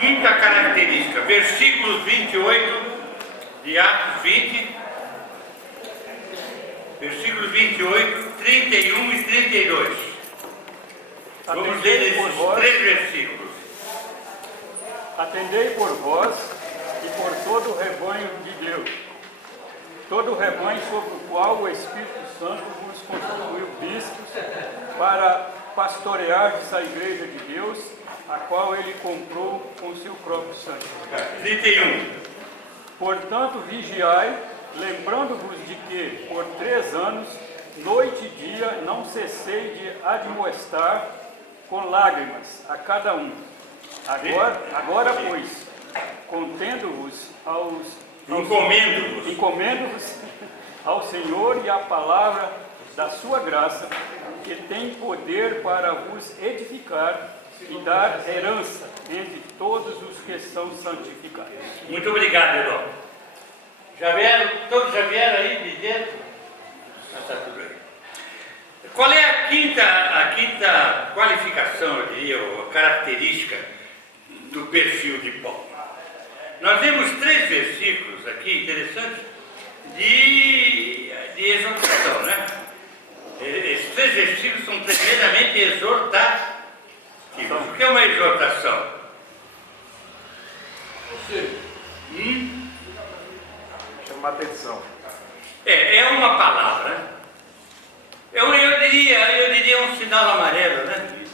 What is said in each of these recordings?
quinta característica, versículos 28 de Atos 20, versículos 28, 31 e 32. Vamos ler esses três versículos. Atendei por vós e por todo o rebanho de Deus, todo o rebanho sobre o qual o Espírito Santo vos constituiu bispos, para pastoreardes a igreja de Deus, a qual ele comprou com seu próprio sangue. 31. Portanto, vigiai, lembrando-vos de que, por 3 anos, noite e dia, não cessei de admoestar com lágrimas a cada um. Agora pois, contendo-vos encomendo-vos ao Senhor e à palavra da sua graça, que tem poder para vos edificar e dar herança entre todos os que são santificados. Muito obrigado, irmão. Todos já vieram aí de dentro? Está tudo aí. Qual é a quinta qualificação, eu diria, ou característica do perfil de Paulo? Nós temos 3 versículos aqui interessantes de exortação, né? Esses 3 versículos são tremendamente exortativos. O que é uma exortação? Chama atenção. É uma palavra, né? Eu diria um sinal amarelo, né?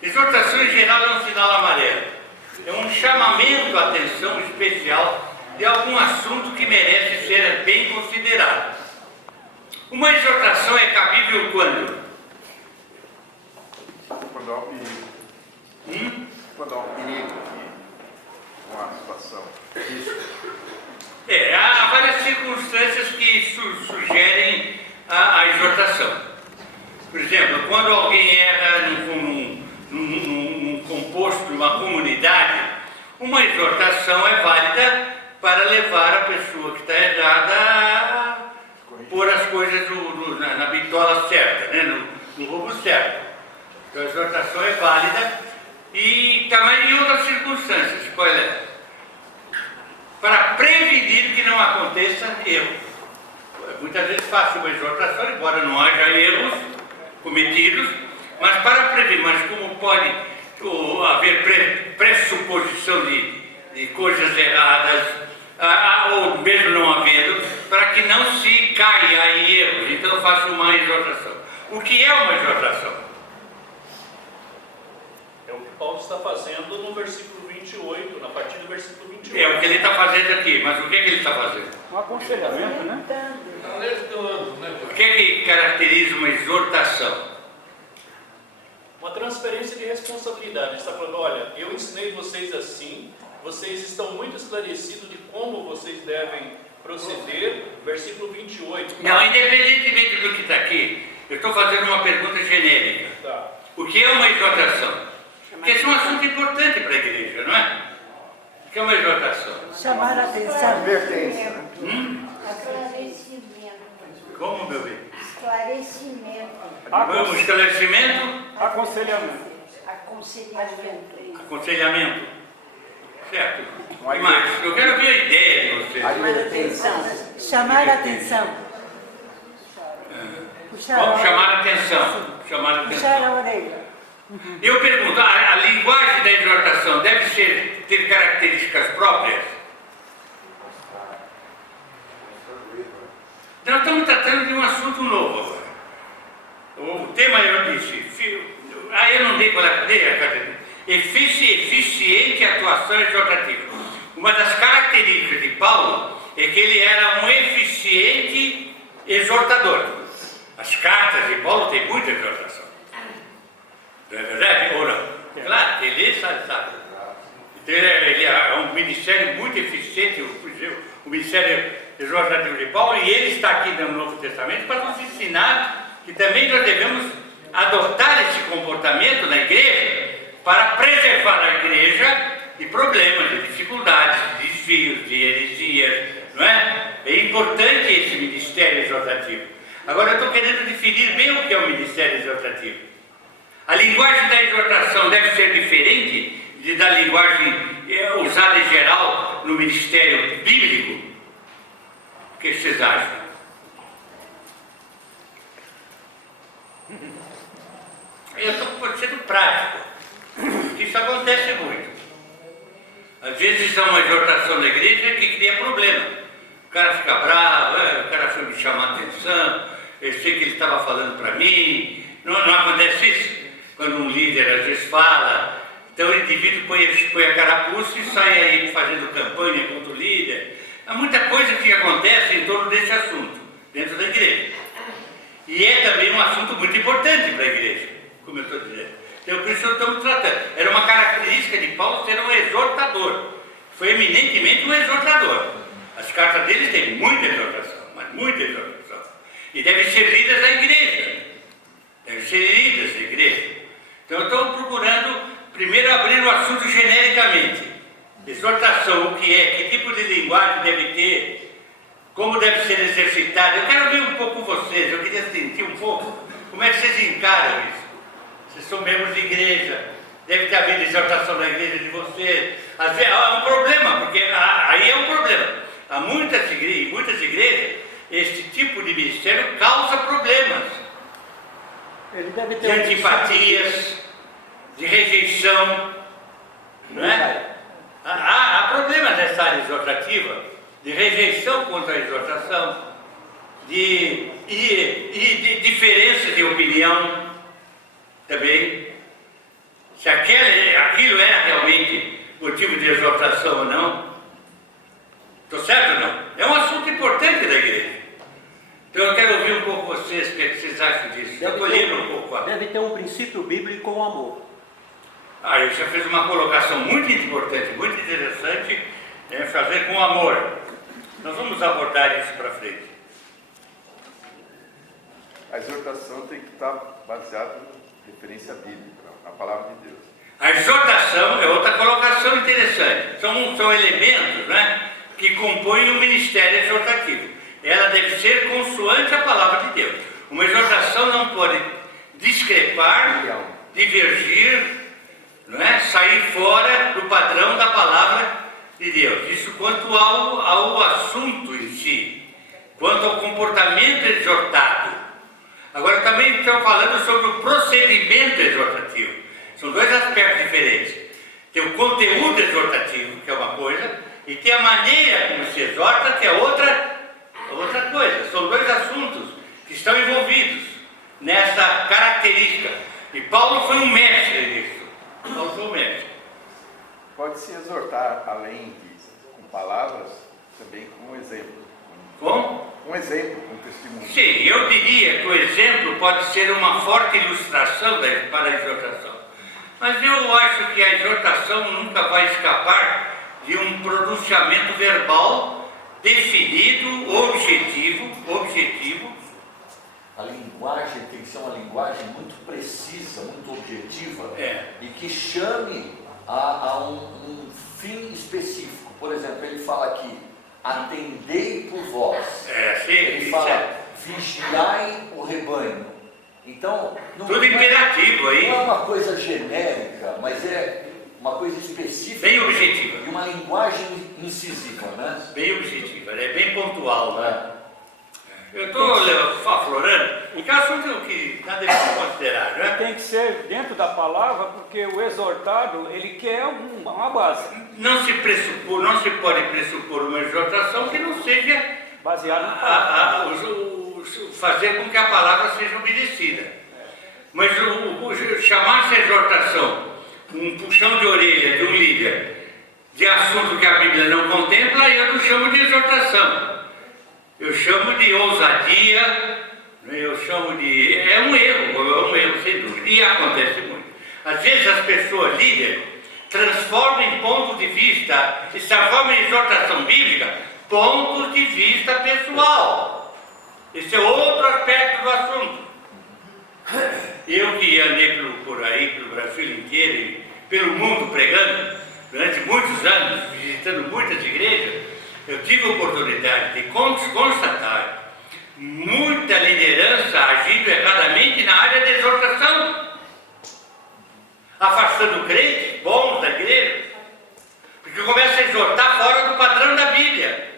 Exortação em geral é um sinal amarelo. É um chamamento à atenção especial de algum assunto que merece ser bem considerado. Uma exortação é cabível quando? Quando há um perigo. Quando há um perigo, uma situação. Há várias circunstâncias que sugerem a exortação. Por exemplo, quando alguém erra num composto, numa comunidade, uma exortação é válida para levar a pessoa que está errada a pôr as coisas na bitola certa, né? no rumo certo. Então a exortação é válida e também em outras circunstâncias. Qual é? Para prevenir que não aconteça erro. Muitas vezes faço uma exortação, embora não haja erros cometidos, mas para prevenir, mas como pode haver pressuposição de coisas erradas, ou mesmo não havendo, para que não se caia em erros. Então eu faço uma exortação. O que é uma exortação? É o que Paulo está fazendo no versículo 28, na partir do versículo 28. É o que ele está fazendo aqui, mas o que é que ele está fazendo? Um aconselhamento, né? O que é que caracteriza uma exortação? Uma transferência de responsabilidade. Ele está falando, olha, eu ensinei vocês assim, vocês estão muito esclarecidos de como vocês devem proceder. Versículo 28. Não, independentemente do que está aqui, eu estou fazendo uma pergunta genérica. Tá. O que é uma exortação? Porque esse é um assunto importante para a igreja, não é? O que é uma exortação? Chamar a atenção. Advertência. Esclarecimento. Como, meu bem? Esclarecimento. Um esclarecimento? Aconselhamento. Aconselhamento. Aconselhamento. Certo. E mais? Eu quero ver a ideia de vocês. Advertência. Chamar a atenção. Vamos chamar a atenção. Chamar a Puxar atenção. a orelha. Eu pergunto, a linguagem da exortação deve ter características próprias? Nós estamos tratando de um assunto novo agora. O tema eu disse, eu não dei qual é a cadeia, eficiente atuação exortativa. Uma das características de Paulo é que ele era um eficiente exortador. As cartas de Paulo têm muita exortação. Não é verdade ou não? Claro, ele sabe. Então ele é um ministério muito eficiente, o ministério exortativo de Paulo, e ele está aqui no Novo Testamento para nos ensinar que também nós devemos adotar esse comportamento na igreja para preservar a igreja de problemas, de dificuldades, de desvios, de heresias, não é? É importante esse ministério exortativo. Agora eu estou querendo definir bem o que é o ministério exortativo. A linguagem da exortação deve ser diferente da linguagem usada em geral no ministério bíblico? O que vocês acham? Eu estou sendo prático. Isso acontece muito. Às vezes é uma exortação da igreja que cria problema. O cara fica bravo, o cara foi me chamar a atenção, eu sei que ele estava falando para mim. Não acontece isso? Quando um líder às vezes fala, então o indivíduo põe a carapuça e sai aí fazendo campanha contra o líder. Há muita coisa que acontece em torno desse assunto, dentro da igreja. E é também um assunto muito importante para a igreja, como eu estou dizendo. Então por isso nós estamos tratando. Era uma característica de Paulo ser um exortador. Foi eminentemente um exortador. As cartas dele têm muita exortação, mas muita exortação. E devem ser lidas na igreja. Devem ser lidas na igreja. Então eu estou procurando primeiro abrir o assunto genericamente. Exortação, o que é, que tipo de linguagem deve ter, como deve ser exercitada. Eu quero ver um pouco vocês, eu queria sentir um pouco como é que vocês encaram isso. Vocês são membros de igreja, deve ter havido exortação na igreja de vocês. Às vezes há um problema, porque aí é um problema. Há muitas igrejas, esse tipo de ministério causa problemas. Ele deve De ter um antipatias, de rejeição, não é? Há problemas nessa área exortativa, de rejeição contra a exortação, de diferença de opinião também. Se aquilo era realmente motivo de exortação ou não. Estou certo ou não? É um assunto importante da igreja. Então eu quero ouvir um pouco vocês, o que vocês acham disso. Eu estou lendo um pouco. Deve ter um princípio bíblico com amor. Ele já fez uma colocação muito importante, muito interessante, fazer com amor. Nós vamos abordar isso para frente. A exortação tem que estar baseada em referência bíblica, na palavra de Deus. A exortação é outra colocação interessante. São elementos, né, que compõem o ministério exortativo. Ela deve ser consoante a palavra de Deus. Uma exortação não pode discrepar, divergir, não é? Sair fora do padrão da palavra de Deus. Isso quanto ao assunto em si, quanto ao comportamento exortado. Agora também estamos falando sobre o procedimento exortativo. São dois aspectos diferentes. Tem o conteúdo exortativo, que é uma coisa, e tem a maneira como se exorta, que é outra coisa. São dois assuntos que estão envolvidos nessa característica. E Paulo foi um mestre nisso. Paulo foi um mestre. Pode-se exortar, além de com palavras, também com exemplo. Como? Um exemplo, com testemunho. Sim, eu diria que o exemplo pode ser uma forte ilustração para a exortação. Mas eu acho que a exortação nunca vai escapar de um pronunciamento verbal definido, objetivo. A linguagem tem que ser uma linguagem muito precisa, muito objetiva, e que chame a um fim específico. Por exemplo, ele fala aqui, atendei por vós. Ele fala, vigiai o rebanho. Então, tudo imperativo aí. Não é uma coisa genérica, mas é uma coisa específica. Bem objetiva. E uma linguagem incisiva, né? Bem objetiva, é bem pontual, né? Eu estou aflorando, porque é um assunto que nada deve ser considerado, né? Tem que ser dentro da palavra, porque o exortado, ele quer uma base. Não se pode pressupor uma exortação que não seja Baseado na palavra. fazer com que a palavra seja obedecida. Mas chamar-se exortação, um puxão de orelha de um líder, de assunto que a Bíblia não contempla, eu não chamo de exortação. Eu chamo de ousadia, eu chamo de... É um erro, sem dúvida. E acontece muito. Às vezes as pessoas líderes transformam em ponto de vista, se transformam em exortação bíblica, pontos de vista pessoal. Esse é outro aspecto do assunto. Eu que andei por aí, pelo Brasil inteiro, e pelo mundo pregando, durante muitos anos, visitando muitas igrejas, eu tive a oportunidade de constatar muita liderança agindo erradamente na área da exortação, afastando crentes bons da igreja, começa a exortar fora do padrão da Bíblia.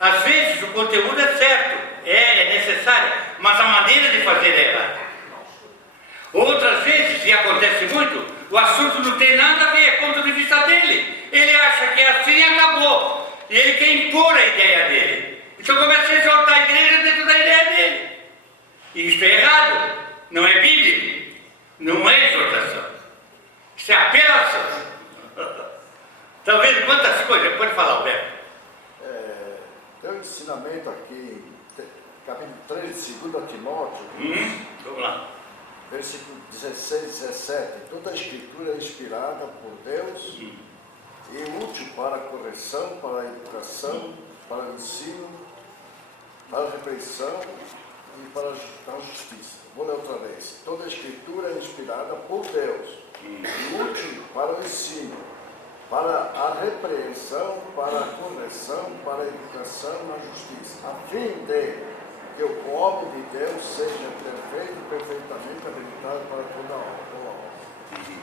Às vezes o conteúdo é certo, é necessário, mas a maneira de fazer é errada. Outras vezes, e acontece muito, o assunto não tem nada a ver, é ponto de vista dele. Ele acha que é assim e acabou. E ele quer impor a ideia dele. Então começa a exortar a igreja dentro da ideia dele. E isso é errado, não é bíblico, não é exortação. Isso é apelação. Está vendo quantas coisas? Pode falar, Alberto. Tem um ensinamento aqui em capítulo 3 de 2 Timóteo, Vamos lá. versículo 16 e 17. Toda a escritura é inspirada por Deus e útil para a correção, para a educação, para o ensino, para a repreensão e para a justiça. Vou ler outra vez. Toda a escritura é inspirada por Deus e útil para o ensino, para a repreensão, para a correção, para a educação na justiça, a fim de que o homem de Deus seja perfeito, perfeitamente habilitado para toda obra.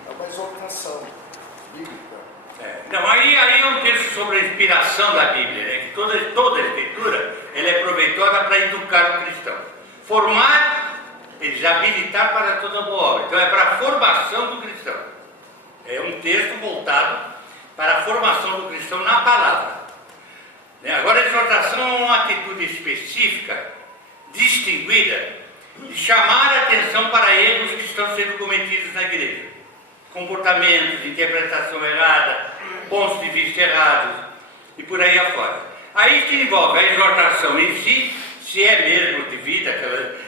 É uma exortação bíblica. Não, aí é um texto sobre a inspiração da Bíblia, né? Que toda a escritura ela é proveitosa para educar o cristão. Formar, eles habilitar para toda boa obra. Então é para a formação do cristão. É um texto voltado para a formação do cristão na palavra. Agora a exortação é uma atitude específica, distinguida, de chamar a atenção para erros que estão sendo cometidos na igreja. Comportamentos, interpretação errada, pontos de vista errados e por aí afora. Aí se envolve a exortação em si, se é mesmo devida,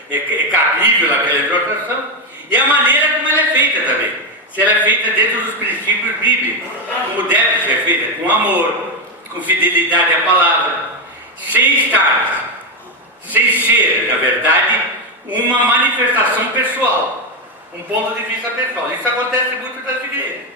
é cabível aquela exortação, e a maneira como ela é feita também. Se ela é feita dentro dos princípios bíblicos, como deve ser feita, com amor, com fidelidade à palavra, sem ser, na verdade, uma manifestação pessoal, um ponto de vista pessoal. Isso acontece muito nas igrejas.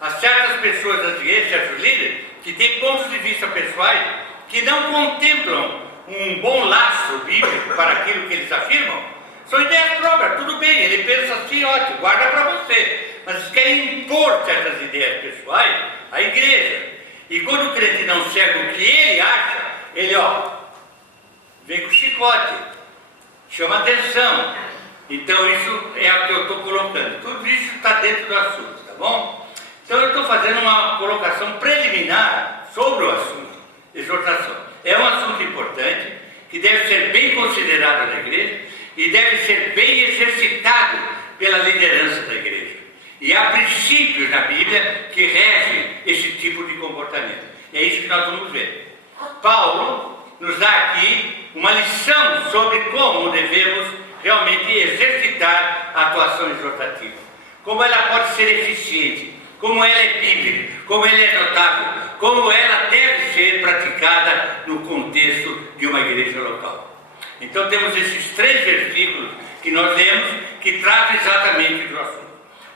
Há certas pessoas das igrejas, certos líderes, que têm pontos de vista pessoais que não contemplam um bom laço bíblico para aquilo que eles afirmam. São ideias próprias, tudo bem, ele pensa assim, ótimo, guarda para você. Mas eles querem impor certas ideias pessoais à igreja. E quando o crente não segue o que ele acha, ele, vem com chicote, chama atenção. Então isso é o que eu estou colocando. Tudo isso está dentro do assunto, tá bom? Então eu estou fazendo uma colocação preliminar sobre o assunto, exortação. É um assunto importante, que deve ser bem considerado na igreja e deve ser bem exercitado pela liderança da igreja. E há princípios na Bíblia que regem esse tipo de comportamento. É isso que nós vamos ver. Paulo nos dá aqui uma lição sobre como devemos realmente exercitar a atuação exortativa. Como ela pode ser eficiente, como ela é bíblica, como ela é notável, como ela deve ser praticada no contexto de uma igreja local. Então temos esses 3 versículos que nós lemos que tratam exatamente do assunto.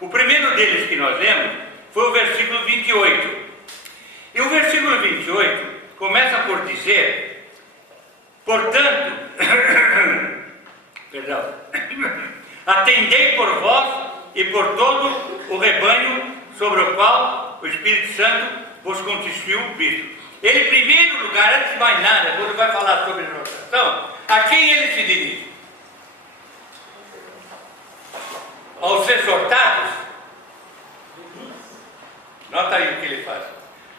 O primeiro deles que nós lemos foi o versículo 28. E o versículo 28 começa por dizer, portanto, perdão, atendei por vós e por todo o rebanho sobre o qual o Espírito Santo vos constituiu bispo. Ele, em primeiro lugar, antes de mais nada, quando vai falar sobre exortação, a quem ele se dirige? Aos exortados. Nota aí o que ele faz.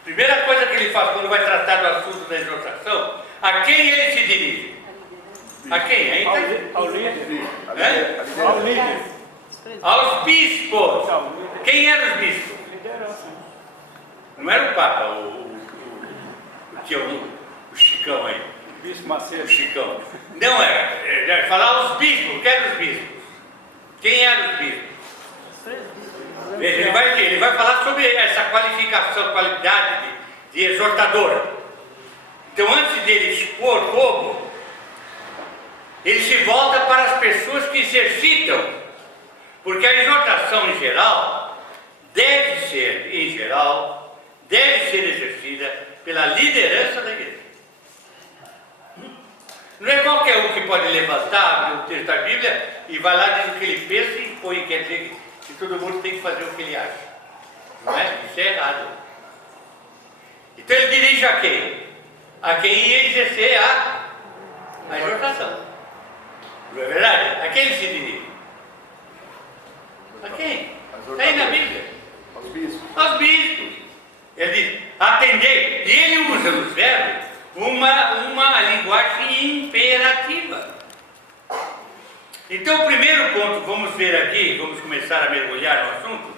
Primeira coisa que ele faz quando vai tratar do assunto da exortação, a quem ele se dirige? A quem? Aí Ao líder. É? Ao líder. Aos bispos. Quem eram os bispos? Liderança. Não era o Papa, o Chicão aí. Bispo O Macedo. Chicão. Não era. Ele falar os bispos. Quem eram os bispos? Quem eram os bispos? Veja, ele vai falar sobre essa qualificação, qualidade de exortador. Então, antes dele expor o povo, ele se volta para as pessoas que exercitam. Porque a exortação em geral deve ser exercida pela liderança da igreja. Não é qualquer um que pode levantar o texto da Bíblia e vai lá dizer o que ele pensa e põe, quer dizer que todo mundo tem que fazer o que ele acha. Não é? Isso é errado. Então ele dirige a quem? A quem ia exercer a exortação. Não é verdade? A quem ele se dirige? A quem? Está aí na Bíblia. Aos bispos. Aos bispos. Ele diz, atendei. E ele usa nos verbos uma linguagem imperativa. Então, o primeiro ponto, vamos ver aqui, vamos começar a mergulhar no assunto.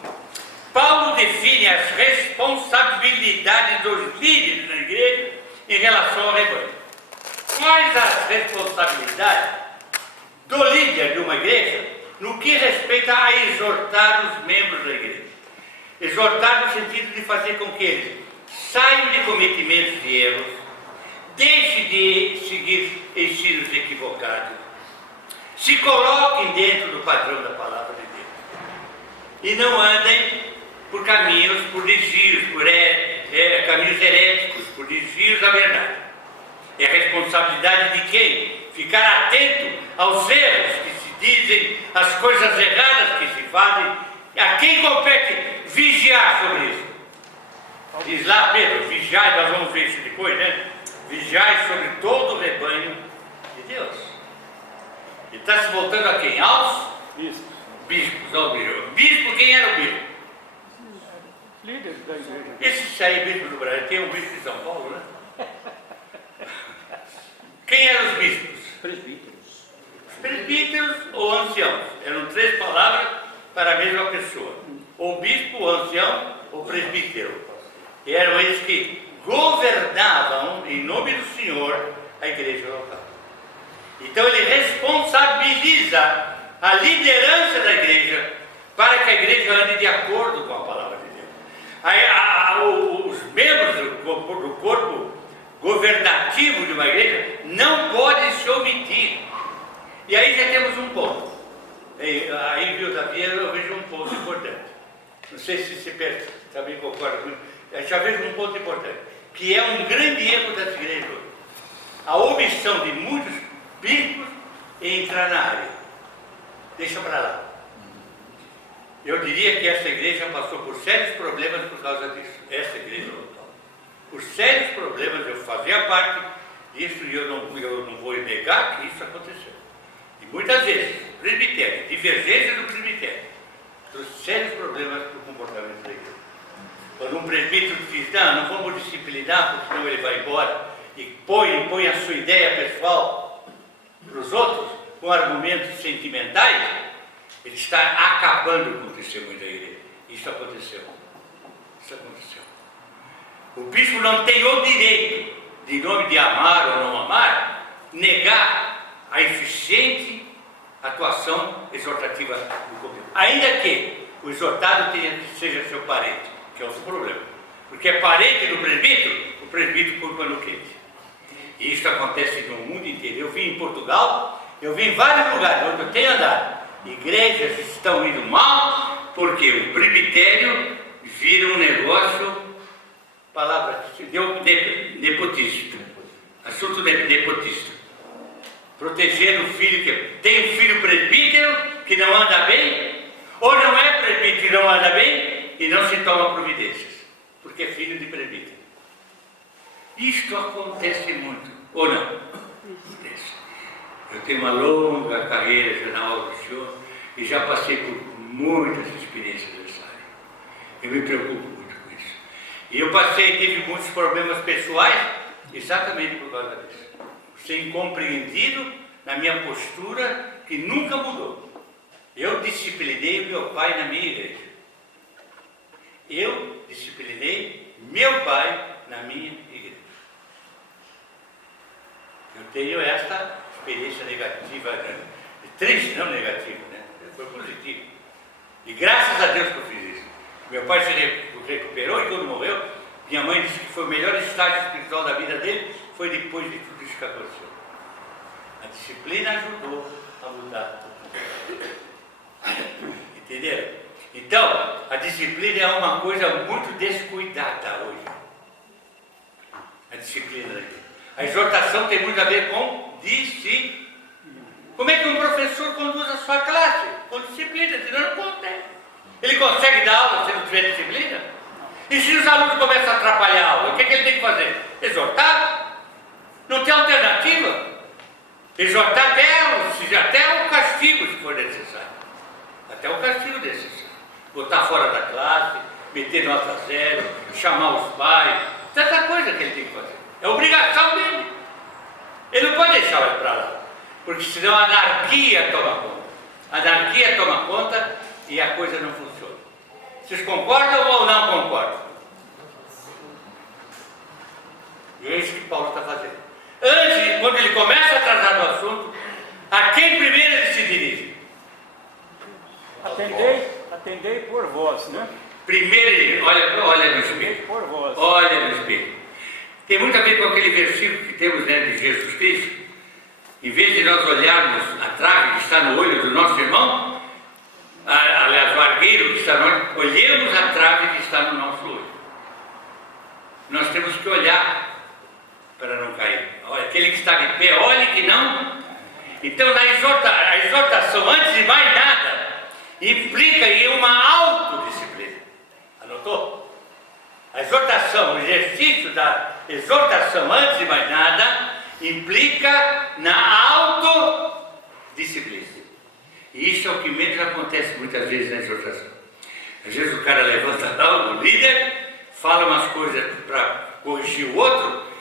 Paulo define as responsabilidades dos líderes da igreja em relação ao rebanho. Quais as responsabilidades do líder de uma igreja no que respeita a exortar os membros da igreja? Exortar no sentido de fazer com que eles saiam de cometimentos de erros, deixem de seguir ensinos equivocados, se coloquem dentro do padrão da palavra de Deus e não andem por caminhos, por desvios, por caminhos heréticos, por desvios da verdade. É a responsabilidade de quem? Ficar atento aos erros que se dizem, às coisas erradas que se fazem. A quem compete vigiar sobre isso? Diz lá Pedro, vigiai, nós vamos ver isso depois, né? Vigiai sobre todo o rebanho de Deus. E está se voltando a quem? Aos Bispos. bispos. Ao bispo. Bispo, quem era o bispo? Líderes da igreja. Esse aí, bispo do Brasil, tem um bispo de São Paulo, né? Quem eram os bispos? Presbíteros. Os presbíteros ou anciãos. Eram 3 palavras para a mesma pessoa. Ou bispo, ou ancião, ou presbítero. E eram eles que governavam, em nome do Senhor, a igreja local. Então ele responsabiliza a liderança da igreja para que a igreja ande de acordo com a palavra de Deus. Os membros do corpo governativo de uma igreja não podem se omitir. E aí já temos um ponto. Aí, viu, Davi, eu vejo um ponto importante. Não sei se você também concorda comigo. Eu já vejo um ponto importante, que é um grande erro das igrejas hoje. A omissão de muitos bispos em entrar na área. Deixa para lá. Eu diria que essa igreja passou por sérios problemas por causa disso. Essa igreja local. Por sérios problemas, eu fazia parte disso e eu não vou negar que isso aconteceu. E muitas vezes, presbitério, divergência do presbitério, trouxe sérios problemas para o comportamento da igreja. Quando um presbítero diz, não vamos disciplinar, porque senão ele vai embora, e põe a sua ideia pessoal para os outros, com argumentos sentimentais, ele está acabando com o testemunho da igreja. Isso aconteceu. Isso aconteceu. O bispo não tem o direito, de nome de amar ou não amar, negar a eficiente atuação exortativa do governo. Ainda que o exortado seja seu parente, que é outro problema. Porque é parente do presbítero, o presbítero põe pano quente. E isso acontece no mundo inteiro. Eu vim em Portugal, eu vim em vários lugares onde eu tenho andado. Igrejas estão indo mal porque o presbitério vira um negócio, palavra, nepotista. Assunto nepotista. Protegendo o filho que tem um filho presbítero que não anda bem, ou não é presbítero que não anda bem e não se toma providências, porque é filho de presbítero. Isto acontece muito, ou não? Acontece. Eu tenho uma longa carreira na aula do Senhor e já passei por muitas experiências nessa área. Eu me preocupo muito com isso. E eu tive muitos problemas pessoais exatamente por causa disso. Ser incompreendido na minha postura que nunca mudou. Eu disciplinei o meu pai na minha igreja. Eu disciplinei meu pai na minha igreja. Eu tenho esta experiência negativa, triste, não negativa, né? Foi positivo. E graças a Deus que eu fiz isso. Meu pai se recuperou e quando morreu, minha mãe disse que foi o melhor estágio espiritual da vida dele, foi depois de tudo isso que aconteceu. A disciplina ajudou a mudar. Entenderam? Então, a disciplina é uma coisa muito descuidada hoje. A disciplina daqui. A exortação tem muito a ver com disciplina. Como é que um professor conduz a sua classe? Com disciplina, senão não consegue. Ele consegue dar aula se não tiver disciplina? E se os alunos começam a atrapalhar a aula, o que ele tem que fazer? Exortar? Não tem alternativa? Exortar até o castigo, se for necessário. Até o castigo necessário. Botar fora da classe, meter nota zero, chamar os pais, tanta coisa que ele tem que fazer. É obrigação dele. Ele não pode deixar ela para lá, porque senão a anarquia toma conta. A anarquia toma conta e a coisa não funciona. Vocês concordam ou não concordam? E é isso que Paulo está fazendo. Antes, quando ele começa a tratar do assunto, a quem primeiro ele se dirige? Atendei por vós, né? Primeiro ele, olha no espelho. Por vós. Olha no espelho. Tem muito a ver com aquele versículo que temos dentro de Jesus Cristo. Em vez de nós olharmos a trave que está no olho do nosso irmão, aliás, o argueiro que está no olho, olhemos a trave que está no nosso olho. Nós temos que olhar para não cair. Olha, aquele que está de pé, olhe que não. Então, a exortação, antes de mais nada, implica em uma autodisciplina. Anotou? A exortação, o exercício da exortação, antes de mais nada, implica na autodisciplina. E isso é o que menos acontece muitas vezes na exortação. Às vezes o cara levanta lá, o líder, fala umas coisas para corrigir o outro,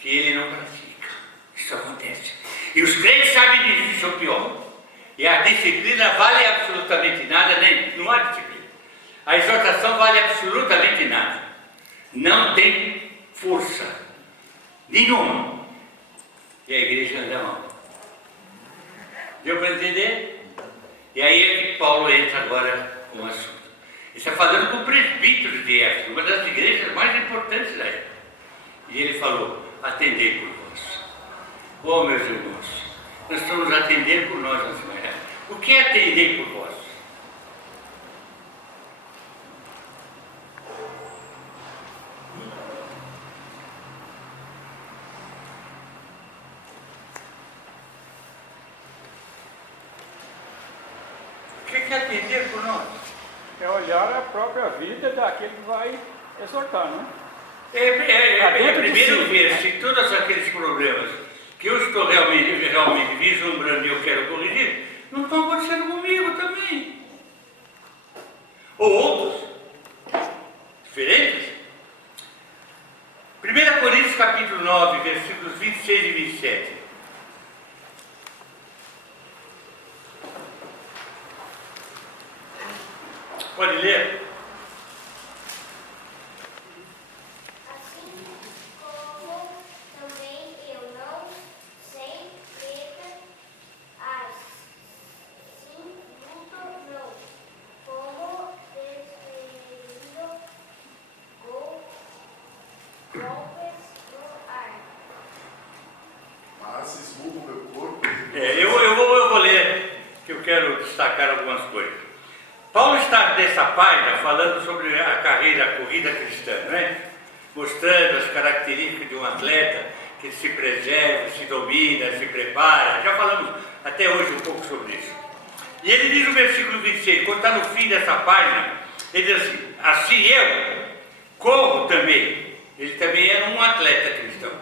que ele não pratica. Isso acontece. E os crentes sabem disso, isso é o pior. E a disciplina vale absolutamente nada, não há disciplina. A exortação vale absolutamente nada. Não tem força nenhuma. E a igreja anda mal. Deu para entender? E aí é que Paulo entra agora com o assunto. Ele está falando com o presbítero de Éfeso, uma das igrejas mais importantes da época. E ele falou: atendei por vós. Oh, meus irmãos, nós estamos a atender por nós nessa manhã. O que é atender por vós? O que é atender por nós? É olhar a própria vida daquele que vai exortar, não é? Primeiro ver se todos aqueles problemas que eu estou realmente vislumbrando e eu quero corrigir, não estão acontecendo comigo também. Ou outros, diferentes. 1 Coríntios capítulo 9, versículos 26 e 27. Pode ler? Eu vou ler, que eu quero destacar algumas coisas. Paulo está nessa página falando sobre a corrida cristã, né? Mostrando as características de um atleta que se preserva, se domina, se prepara. Já falamos até hoje um pouco sobre isso. E ele diz no versículo 26, quando está no fim dessa página, ele diz assim: assim eu corro também. Ele também era um atleta cristão.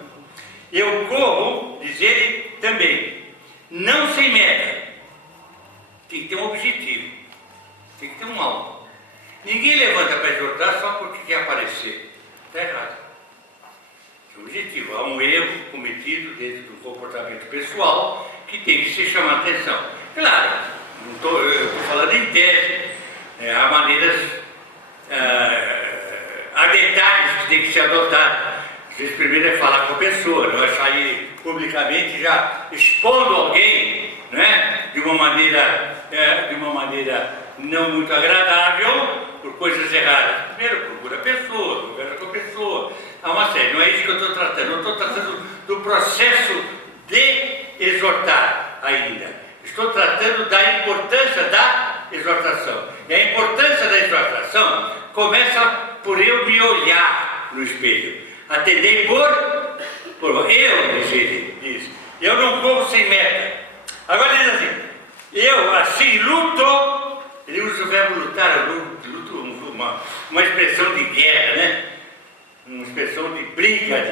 Eu corro, diz ele também, não sem meta. Tem que ter um objetivo, tem que ter um alvo. Ninguém levanta para exortar só porque quer aparecer. Está errado. Tem um objetivo. Há um erro cometido dentro do comportamento pessoal que tem que se chamar a atenção. Claro, eu estou falando em tese. Há maneiras, há detalhes que tem que ser adotados. Às vezes primeiro é falar com a pessoa, não é sair publicamente já expondo alguém, né, de uma maneira não muito agradável, por coisas erradas. Primeiro procura a pessoa, conversa com a pessoa. Há uma série, não é isso que eu estou tratando. Eu estou tratando do processo de exortar ainda. Estou tratando da importância da exortação. E a importância da exortação começa por eu me olhar no espelho. Atendei por eu, diz, eu não corro sem meta. Agora ele diz assim, eu assim luto, ele usa o verbo lutar, eu luto uma expressão de guerra, né? Uma expressão de briga,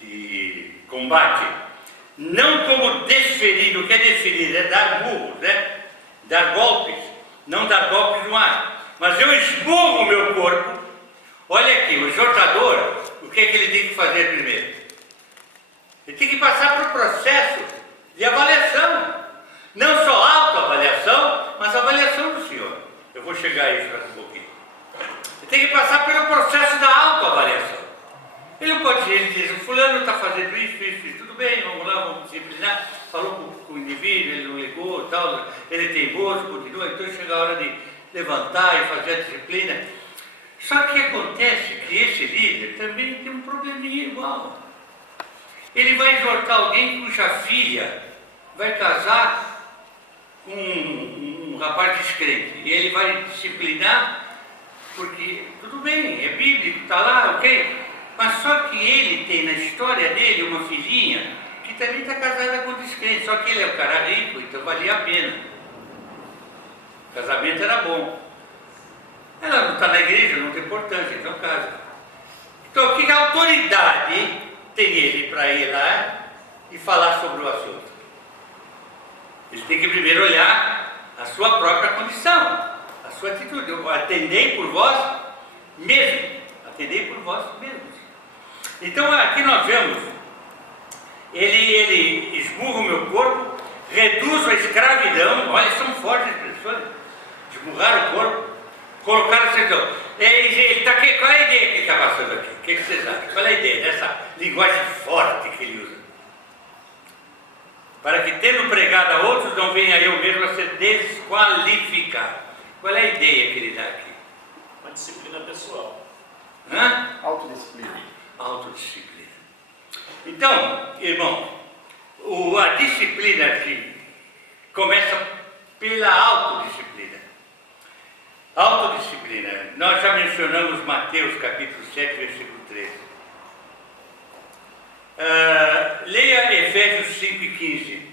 de combate. Não como desferir, o que é desferir? É dar murros, né? Dar golpes, não dar golpes no ar. Mas eu esmurro o meu corpo. Olha aqui, o exortador, o que é que ele tem que fazer primeiro? Ele tem que passar por um processo de avaliação. Não só autoavaliação, mas avaliação do Senhor. Eu vou chegar a isso daqui um pouquinho. Ele tem que passar pelo processo da autoavaliação. Ele não pode dizer, o fulano está fazendo isso, tudo bem, vamos lá, vamos disciplinar. Falou com o indivíduo, ele não ligou, tal, ele é teimoso, continua, então chega a hora de levantar e fazer a disciplina. Só que acontece que esse líder também tem um probleminha igual. Ele vai exortar alguém cuja filha vai casar com um rapaz descrente. E ele vai disciplinar, porque tudo bem, é bíblico, está lá, ok? Mas só que ele tem na história dele uma filhinha que também está casada com um descrente. Só que ele é um cara rico, então valia a pena. O casamento era bom. Ela não está na igreja, não tem importância, então casa. Então, que autoridade tem ele para ir lá e falar sobre o assunto? Ele tem que primeiro olhar a sua própria condição, a sua atitude. Atendei por vós mesmos. Atendei por vós mesmos. Então, aqui nós vemos, ele esmurra o meu corpo, reduz a escravidão. Olha, são fortes expressões. Esmurrar o corpo, colocar a sedão. Qual é a ideia que ele está passando aqui? O que vocês acham? Qual é a ideia dessa linguagem forte que ele usa? Para que, tendo pregado a outros, não venha eu mesmo a ser desqualificado. Qual é a ideia que ele dá aqui? Uma disciplina pessoal. Autodisciplina. Autodisciplina. Então, irmão, a disciplina aqui começa pela autodisciplina. Autodisciplina. Nós já mencionamos Mateus capítulo 7, versículo 13. Leia Efésios 5 e 15.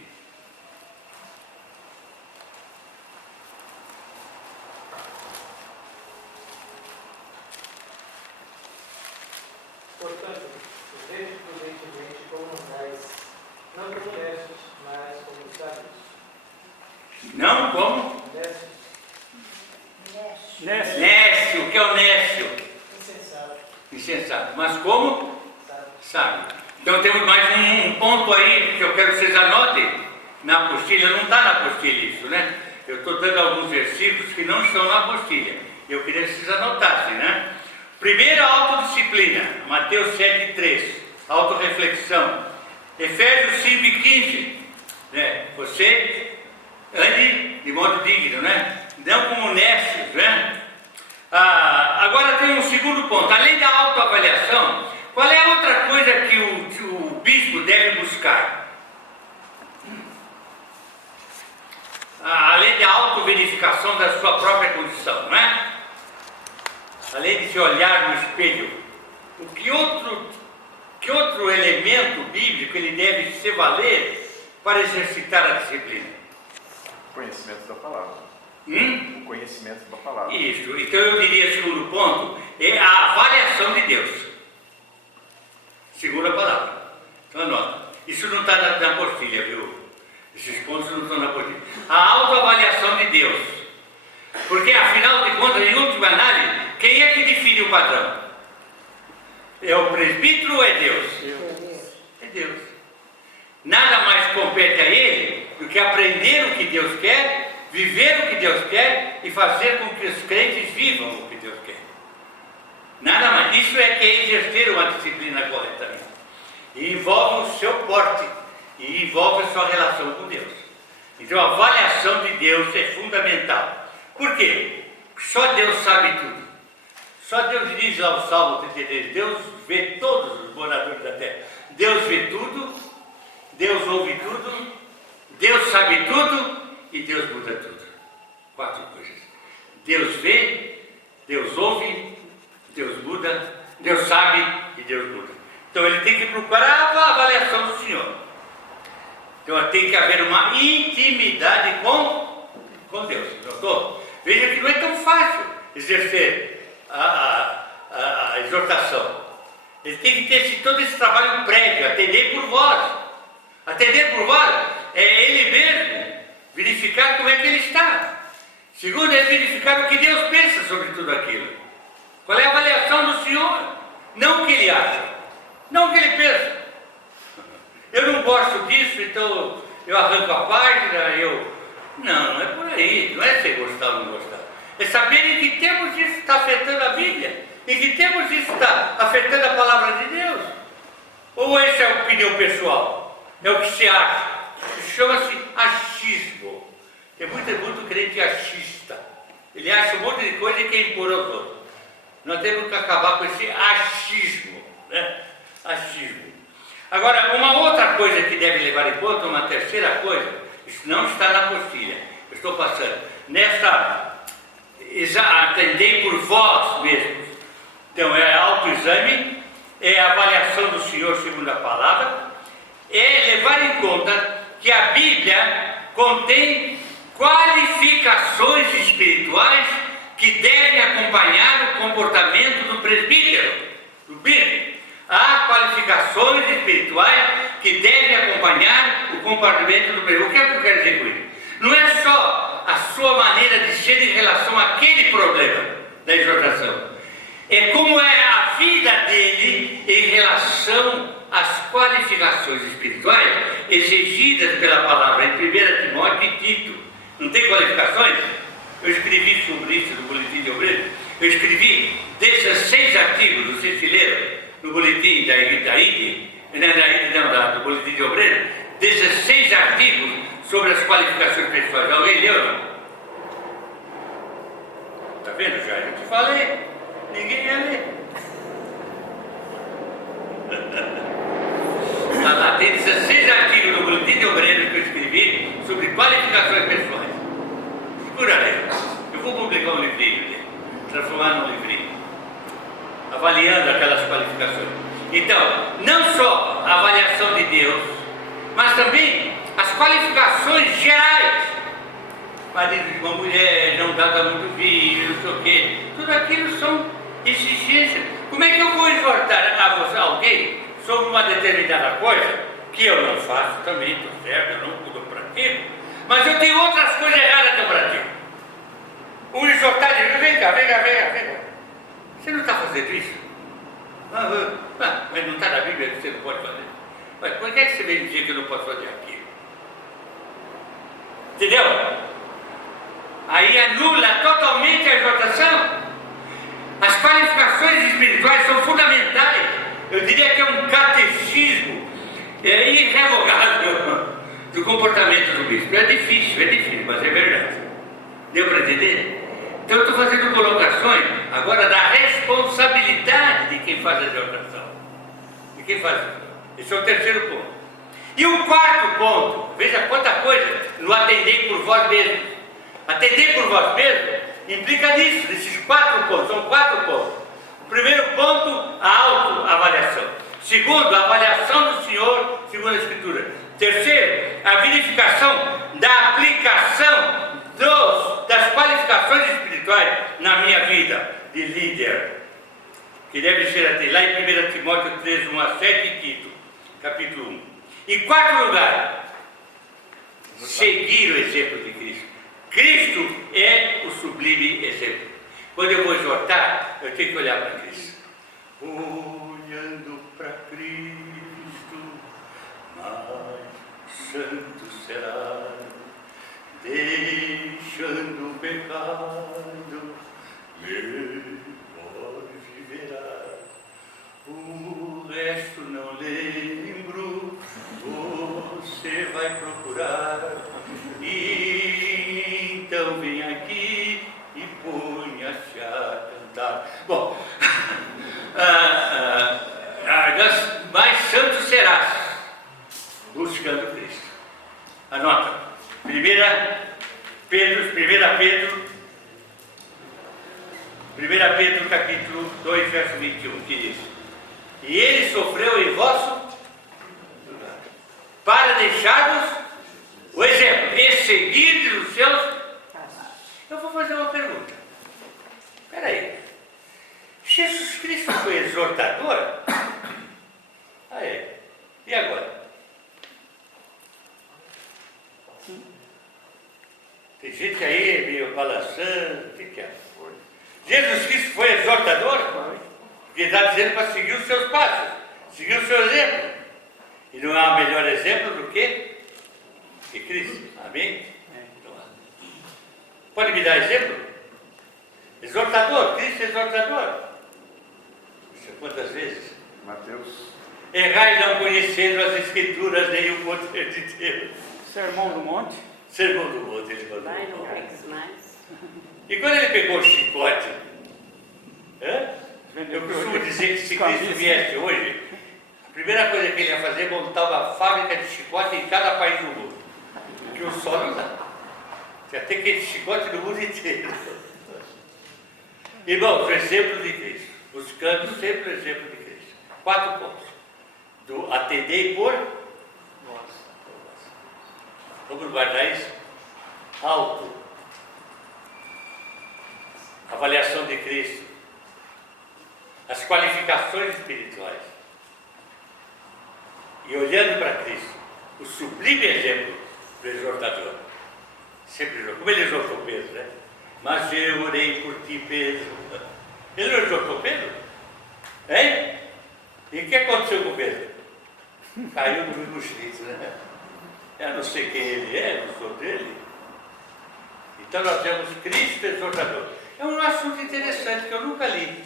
Portanto, vede prudentemente como andais, não como necios, mas como sábios. Não como? Necios, Nécio. O que é o nécio? insensato, Insensato. Mas como? sábio. Sabe. Então temos mais um ponto aí que eu quero que vocês anotem na apostila. Não está na apostila isso, né? Eu estou dando alguns versículos que não estão na apostila. Eu queria que vocês anotassem, né? Primeiro, a autodisciplina. Mateus 7, 3. Autoreflexão. Efésios 5 e 15. Né? Você ande de modo digno, né? Não como nécios, né? Agora tem um segundo ponto. Além da autoavaliação, qual é a outra coisa que o bispo deve buscar? Além da autoverificação da sua própria condição, não é? Além de se olhar no espelho, que outro elemento bíblico ele deve se valer para exercitar a disciplina? Conhecimento da palavra. O conhecimento da palavra. Isso. Então eu diria, segundo ponto, é a avaliação de Deus. Segunda palavra. Então anota. Isso não está na apostila, viu? Esses pontos não estão na apostila. A autoavaliação de Deus. Porque, afinal de contas, em última análise, quem é que define o padrão? É o presbítero ou é Deus? É Deus. Nada mais compete a ele do que aprender o que Deus quer, viver o que Deus quer e fazer com que os crentes vivam o que Deus quer. Nada mais. Isso é que é exercer uma disciplina corretamente. E envolve o seu porte e envolve a sua relação com Deus. Então a avaliação de Deus é fundamental. Por quê? Só Deus sabe tudo. Só Deus diz lá o Salmo 33, Deus vê todos os moradores da terra. Deus vê tudo, Deus ouve tudo, Deus sabe tudo e Deus muda tudo. 4 coisas. Deus vê, Deus ouve, Deus muda, Deus sabe e Deus muda. Então ele tem que procurar a avaliação do Senhor. Então tem que haver uma intimidade com Deus. Doutor, veja que não é tão fácil exercer a exortação. Ele tem que ter todo esse trabalho prévio, atender por vós. Atender por vós é ele mesmo verificar como é que ele está. Segundo, é verificar o que Deus pensa sobre tudo aquilo. Qual é a avaliação do Senhor? Não o que ele acha, não o que ele pensa. Eu não gosto disso, então eu arranco a página, Não é por aí, não é ser gostar ou não gostar. É saber em que termos isso está afetando a Bíblia, em que termos isso está afetando a palavra de Deus. Ou essa é a opinião pessoal, é o que se acha. Chama-se achismo. Tem muito crente achista. Ele acha um monte de coisa e quer impor aos outros. Nós temos que acabar com esse achismo, né? Achismo. Agora, uma outra coisa que deve levar em conta, uma terceira coisa, isso não está na apostila, eu estou passando, atendei por vós mesmos. Então, é autoexame, é a avaliação do Senhor segundo a palavra, é levar em conta que a Bíblia contém qualificações espirituais que devem acompanhar o comportamento do presbítero, do bispo. Há qualificações espirituais que devem acompanhar o comportamento do presbítero. O que é que eu quero dizer com isso? Não é só a sua maneira de ser em relação àquele problema da exortação. É como é a vida dele em relação às qualificações espirituais exigidas pela palavra em 1 Timóteo e Tito. Não tem qualificações? Eu escrevi sobre isso no Boletim de Obreiros. Eu escrevi 16 artigos, vocês se leram, no Boletim do Boletim de Obreiros, 16 artigos sobre as qualificações pessoais. Alguém leu, não? Está vendo, já? Eu te falei. Ninguém ia ler. Está lá, tem 16 artigos no Boletim de Obreiros que eu escrevi sobre qualificações pessoais. Procura ler. Eu vou publicar um livrinho, transformar num livrinho, avaliando aquelas qualificações. Então, não só a avaliação de Deus, mas também as qualificações gerais. Marido de uma mulher, não dá muito vinho, não sei o quê. Tudo aquilo são exigências. Como é que eu vou exortar a alguém sobre uma determinada coisa que eu não faço também, estou certo, eu não pratico, mas eu tenho outras coisas erradas que eu pratico. O exortar diz, vem cá. Você não está fazendo isso? Mas não está na Bíblia que você não pode fazer. Mas por que você vem dizer que eu não posso fazer aquilo? Entendeu? Aí anula totalmente a exortação. As qualificações espirituais são fundamentais. Eu diria que é um catecismo irrevogável do comportamento do bispo. É difícil, mas é verdade. Deu para entender? Então eu estou fazendo colocações agora da responsabilidade de quem faz a exortação. De quem faz isso. Esse é o terceiro ponto. E o quarto ponto, veja quanta coisa no atender por vós mesmos. Atender por vós mesmos implica nisso, nesses 4 pontos, são 4 pontos. O primeiro ponto, a autoavaliação. Segundo, a avaliação do Senhor, segundo a Escritura. Terceiro, a verificação da aplicação das qualificações espirituais na minha vida de líder, que deve ser até lá em 1 Timóteo 3, 1 a 7 e Tito, capítulo 1. Em quarto lugar, seguir o exemplo de Cristo. Cristo é o sublime exemplo. Quando eu vou exortar, eu tenho que olhar para Cristo. Olhando para Cristo, mais santo será, deixando o pecado, melhor viverá. O resto não lembro, você vai procurar. E então vem aqui e ponha-se a cantar. Bom, mais santo serás, buscando Cristo. Anota, 1 Pedro capítulo 2, verso 21, que diz: e ele sofreu em vosso lugar, para deixar-vos o exemplo, e seguir os seus. Eu vou fazer uma pergunta. Jesus Cristo foi exortador? Ah, é. E agora? Tem gente aí meio balançando, o que é? Jesus Cristo foi exortador? Porque está dizendo para seguir os seus passos, seguir o seu exemplo. E não há melhor exemplo do que Cristo. Amém? Pode me dar exemplo? Exortador, Cristo é exortador. Quantas vezes? Mateus. Errai não conhecendo as Escrituras nem o poder de Deus. Sermão do Monte. Sermão do Monte, ele mandou. Vai, não pegues mais. E quando ele pegou o chicote, eu costumo dizer que se Cristo viesse hoje, a primeira coisa que ele ia fazer é montar uma fábrica de chicote em cada país do mundo. Porque o sol não dá. Já tem aquele chicote no mundo inteiro. Irmãos, o exemplo de Cristo. Buscando sempre o exemplo de Cristo. 4 pontos. Do atendei por nós. Vamos guardar isso? Alto. Avaliação de Cristo. As qualificações espirituais. E olhando para Cristo, o sublime exemplo do exortador. Sempre exortou. Como ele exortou Pedro, né? Mas eu orei por ti, Pedro. Ele não exortou Pedro? Hein? E o que aconteceu com Pedro? Caiu no chifre, né? Eu não sei quem ele é, não sou dele. Então nós temos Cristo exortador. É um assunto interessante que eu nunca li.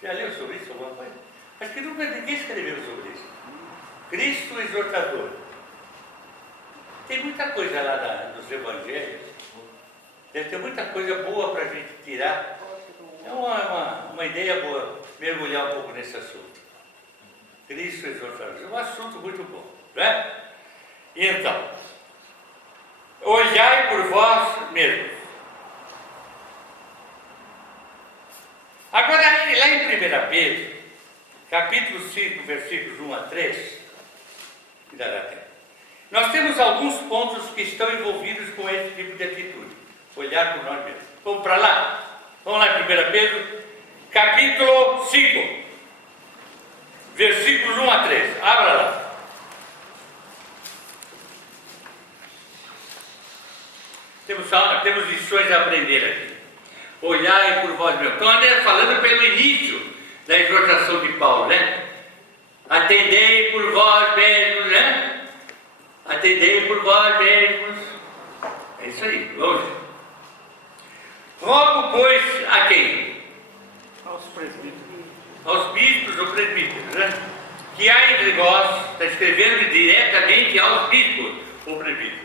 Já leu sobre isso alguma coisa? Acho que nunca ninguém escreveu sobre isso. Cristo exortador. Tem muita coisa lá nos evangelhos. Deve ter muita coisa boa para a gente tirar. É uma ideia boa, mergulhar um pouco nesse assunto. Cristo exortador. É um assunto muito bom, né? Então, olhai por vós mesmos. Agora, lá em 1 Pedro, capítulo 5, versículos 1 a 3, nós temos alguns pontos que estão envolvidos com esse tipo de atitude. Olhar por nós mesmos. Vamos para lá? Vamos lá em 1 Pedro, capítulo 5, versículos 1 a 3. Abra lá. Temos lições a aprender aqui. Olhai por vós mesmos. Então, André falando pelo início da exortação de Paulo, né? Atendei por vós mesmos, né? Atendei por vós mesmos. É isso aí, vamos. Rogo, pois, a quem? Aos presbíteros. Aos bispos ou presbíteros, né? Que há entre vós, está escrevendo diretamente aos bispos ou presbíteros.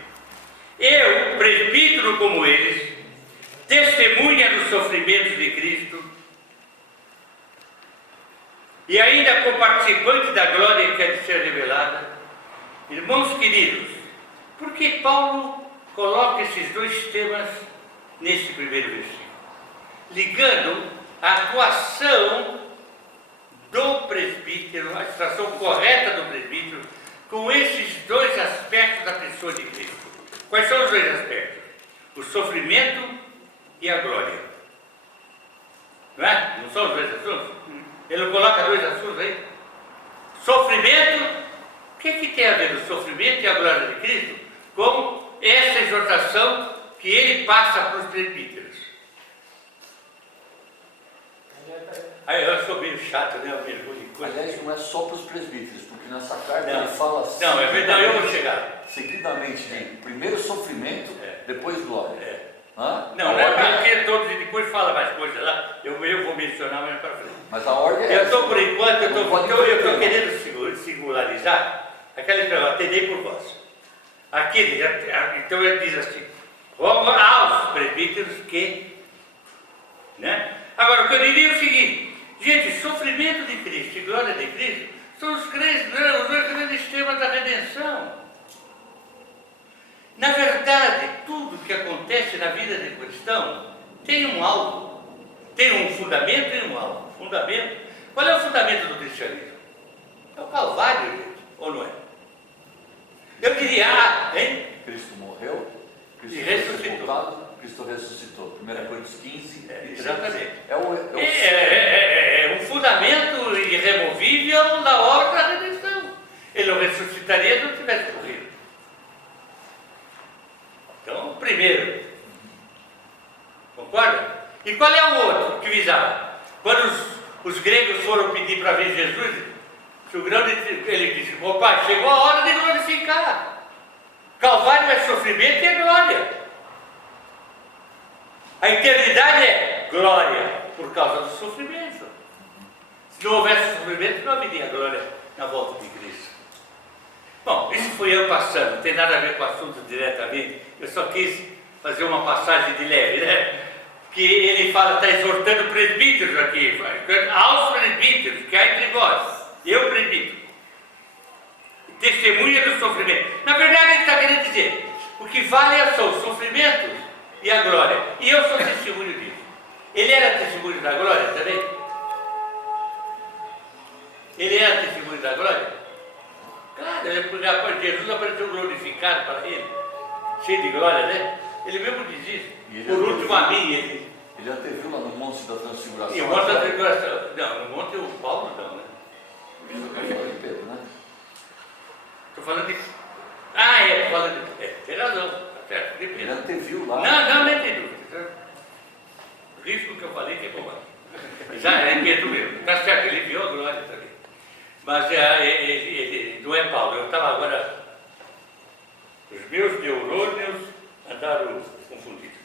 Eu, presbítero como eles, testemunha dos sofrimentos de Cristo e ainda coparticipante da glória que há de ser revelada. Irmãos queridos, por que Paulo coloca esses dois temas nesse primeiro versículo? Ligando a atuação do presbítero, a situação correta do presbítero, com esses dois aspectos da pessoa de Cristo. Quais são os dois aspectos? O sofrimento e a glória. Não é? Não são os dois assuntos? Ele coloca dois assuntos aí. Sofrimento, o que tem a ver o sofrimento e a glória de Cristo com essa exortação que ele passa para os presbíteros? Aí eu sou meio chato, né? Eu mergulho em coisa. Aliás, não é só para os presbíteros, porque nessa carta Não. ele fala assim. Não, é verdade, eu vou chegar. Seguidamente de primeiro sofrimento, depois glória. Hã? Não, não é porque todos e depois fala mais coisas lá, eu vou mencionar mais para frente. Mas a ordem é Eu essa. estou, por enquanto, eu Não pode estou inverter, querendo singularizar aquela expressão, atendei por vós. Aqui, então ele diz assim, rogo aos presbíteros que, né? Agora, o que eu diria é o seguinte, gente, sofrimento de Cristo e glória de Cristo são os dois grandes temas da redenção. Na verdade, tudo que acontece na vida de cristão tem um alvo, tem um fundamento e um alvo. Fundamento. Qual é o fundamento do cristianismo? É o Calvário, gente, ou não é? Eu diria, hein? Cristo morreu, Cristo E foi ressuscitou. sepultado, Cristo ressuscitou. 1 Coríntios 15. Exatamente. É um É um o outro que visava. Quando os gregos foram pedir para ver Jesus, o grande, ele disse: opa, chegou a hora de glorificar. Calvário é sofrimento e é glória. A eternidade é glória por causa do sofrimento. Se não houvesse sofrimento, não haveria glória na volta de Cristo. Bom, isso foi ano passado, não tem nada a ver com o assunto diretamente. Eu só quis fazer uma passagem de leve, né? Que ele fala, está exortando presbíteros aqui, aos presbíteros que há entre vós, eu presbítero, testemunha do sofrimento. Na verdade, ele está querendo dizer, o que vale são os sofrimentos e a glória. E eu sou testemunho disso. Ele era testemunho da glória também? Ele era testemunho da glória? Claro, Jesus apareceu glorificado para ele, cheio de glória, né? Ele mesmo diz isso. Por último, a mim, ele anteviu lá no Monte da Transfiguração. E o Monte da Transfiguração. Não, no Monte o Paulo não, né? De Pedro, né? Estou falando de. Ah, é, falando de. Tem razão, tá certo, de Pedro. Ele anteviu lá. Não tem dúvida. O risco que eu falei que é bobagem. Já é Pedro mesmo. Está certo, ele viu a glória também. Mas ele não é Paulo. Eu estava agora. Os meus neurônios andaram confundidos.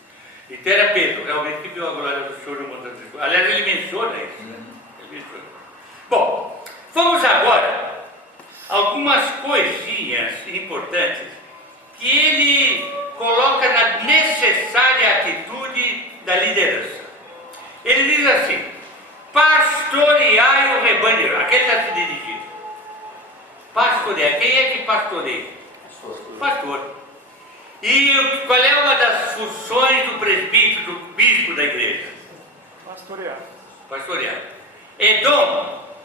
Então era Pedro, realmente, que viu a glória do Senhor no Monte da Transfiguração. Aliás, ele menciona isso. Né? Ele menciona. Bom, vamos agora a algumas coisinhas importantes que ele coloca na necessária atitude da liderança. Ele diz assim: pastoreai o rebanho. A quem está se dirigindo? Pastorear. Quem é que pastoreia? Pastor. E qual é uma das funções do presbítero, do bispo da igreja? Pastorear. Pastorear. É dom?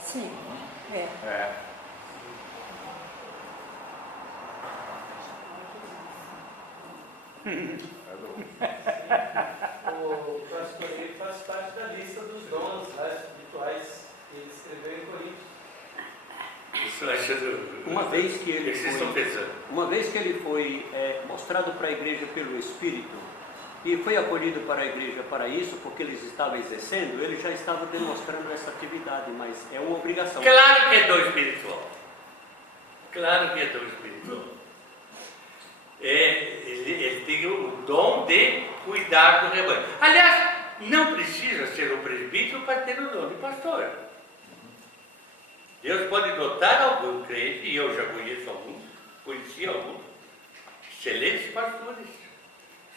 Sim. É. É. O pastoreio faz parte da lista dos dons lá espirituais que ele escreveu em Coríntios. Isso achando. Uma vez que ele vocês estão pensando. Uma vez que ele foi mostrado para a igreja pelo Espírito e foi acolhido para a igreja para isso, porque eles estavam exercendo, ele já estava demonstrando essa atividade, mas é uma obrigação. Claro que é dom espiritual. Claro que é dom espiritual. Ele tem o dom de cuidar do rebanho. Aliás, não precisa ser um presbítero para ter o dom de pastor. Deus pode dotar algum crente, e eu já conheci alguns, excelentes pastores,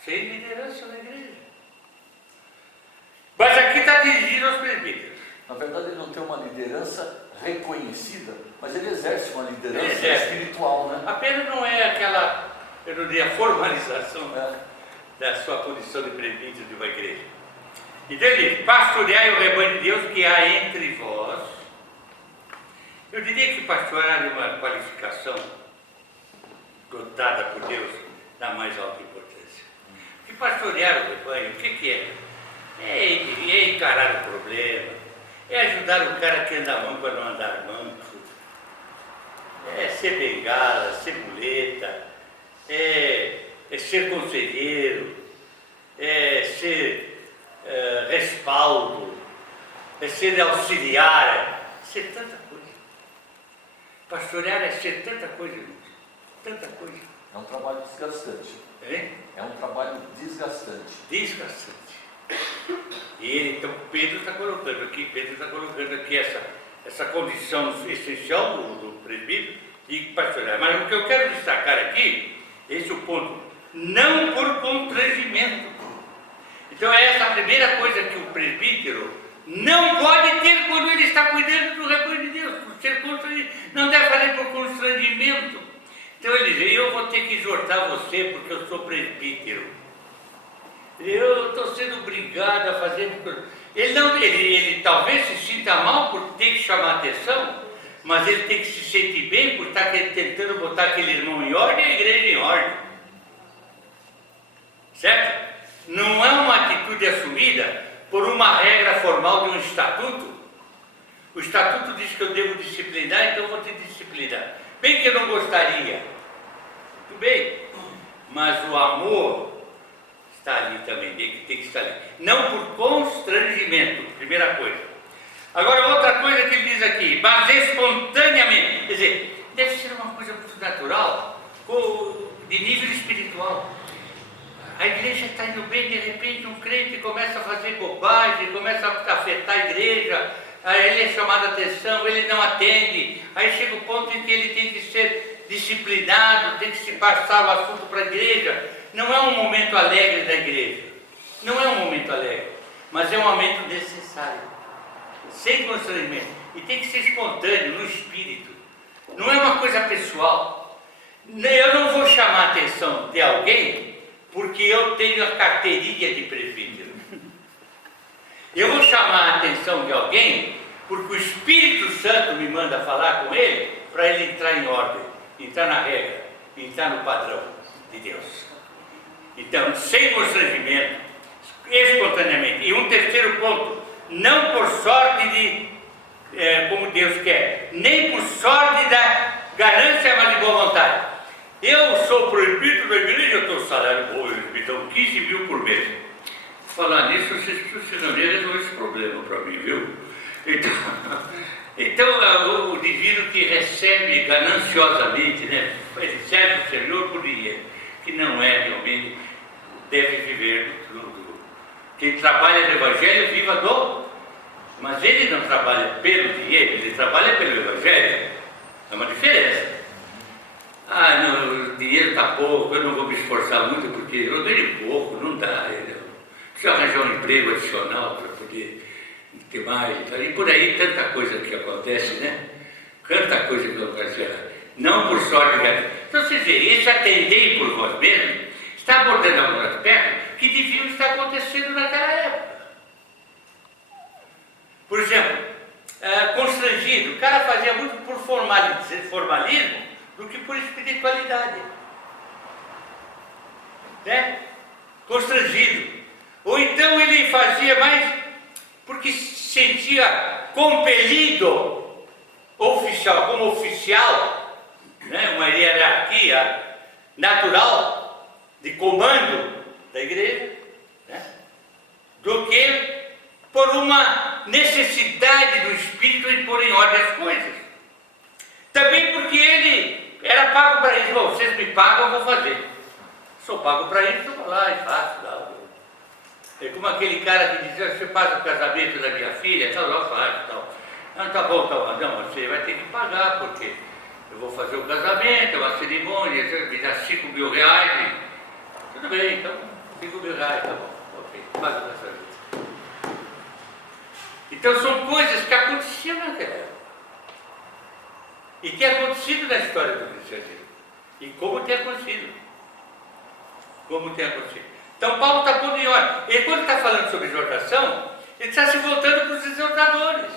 sem liderança na igreja. Mas aqui está dirigido aos presbíteros. Na verdade, ele não tem uma liderança reconhecida, mas ele exerce uma liderança espiritual, né? Apenas não é aquela, eu não diria, formalização da sua posição de presbítero de uma igreja. Então ele diz: pastoreai o rebanho de Deus que há entre vós. Eu diria que pastorear é uma qualificação dotada por Deus da mais alta importância. Porque pastorear o rebanho, o que é? É encarar o problema, é ajudar o cara que anda manco a não andar manco, é ser bengala, ser muleta, é ser conselheiro, é ser respaldo, é ser auxiliar, é ser tanta coisa. Pastorear é ser tanta coisa, irmãos, tanta coisa. É um trabalho desgastante. É um trabalho desgastante. Desgastante. E então Pedro está colocando aqui essa condição essencial do presbítero de pastorear. Mas o que eu quero destacar aqui, esse é o ponto, não por constrangimento. Então é essa a primeira coisa que o presbítero não pode ter quando ele está cuidando do rebanho de Deus. Por ser constrangido, não deve fazer por constrangimento. Então ele diz: eu vou ter que exortar você porque eu sou presbítero. Eu estou sendo obrigado a fazer. Ele talvez se sinta mal por ter que chamar atenção, mas ele tem que se sentir bem por estar tentando botar aquele irmão em ordem e a igreja em ordem. Certo? Não é uma atitude assumida por uma regra formal de um estatuto. O estatuto diz que eu devo disciplinar, então eu vou te disciplinar. Bem que eu não gostaria. Tudo bem. Mas o amor está ali também, tem que estar ali. Não por constrangimento, primeira coisa. Agora, outra coisa que ele diz aqui, mas espontaneamente, quer dizer, deve ser uma coisa muito natural, de nível espiritual. A igreja está indo bem, de repente um crente começa a fazer bobagem, começa a afetar a igreja, aí ele é chamado a atenção, ele não atende, aí chega o ponto em que ele tem que ser disciplinado, tem que se passar o assunto para a igreja. Não é um momento alegre da igreja, não é um momento alegre, mas é um momento necessário, sem constrangimento, e tem que ser espontâneo, no espírito, não é uma coisa pessoal. Eu não vou chamar a atenção de alguém porque eu tenho a carteirinha de presbítero. Eu vou chamar a atenção de alguém porque o Espírito Santo me manda falar com ele para ele entrar em ordem, entrar na regra, entrar no padrão de Deus. Então, sem constrangimento, espontaneamente. E um terceiro ponto, não por sorte de, como Deus quer, nem por sorte da ganância, mas de boa vontade. Eu sou proibido da igreja, eu estou salário bom, eles me dão 15 mil por mês. Falar nisso, vocês precisam resolver esse problema para mim, viu? Então o divino que recebe gananciosamente, né? Ele serve o Senhor por dinheiro, que não é realmente, deve viver do. Quem trabalha no Evangelho, viva do. Mas ele não trabalha pelo dinheiro, ele trabalha pelo Evangelho. É uma diferença. Ah, não, o dinheiro está pouco, eu não vou me esforçar muito porque eu ganho pouco, não dá. Preciso arranjar um emprego adicional para poder ter mais. E por aí, tanta coisa que acontece, né? Tanta coisa que acontece. Não por sorte, né? Então, vocês veem, esse atendei por vós mesmos está abordando alguns aspectos que deviam estar acontecendo naquela época. Por exemplo, constrangido, o cara fazia muito por formalismo do que por espiritualidade, né? Constrangido. Ou então ele fazia mais porque se sentia compelido oficial, como oficial, né? Uma hierarquia natural de comando da igreja, né? Do que por uma necessidade do Espírito em pôr em ordem as coisas. Também porque ele era pago para isso. Bom, vocês me pagam, eu vou fazer. Sou pago para isso, eu vou lá e faço. Lá. É como aquele cara que dizia, você faz o casamento da minha filha, tal, eu faço, tal. Não, tá bom, tá. Não, você vai ter que pagar, porque eu vou fazer o casamento, é uma cerimônia, você me dá 5 mil reais. Tudo bem, então, 5 mil reais, tá bom. Ok, faz o casamento. Então são coisas que aconteciam naquela época. E que tem acontecido na história do cristianismo. E como tem acontecido. Como tem acontecido. Então Paulo está pondo em ordem. Ele, quando está falando sobre exortação, ele está se voltando para os exortadores.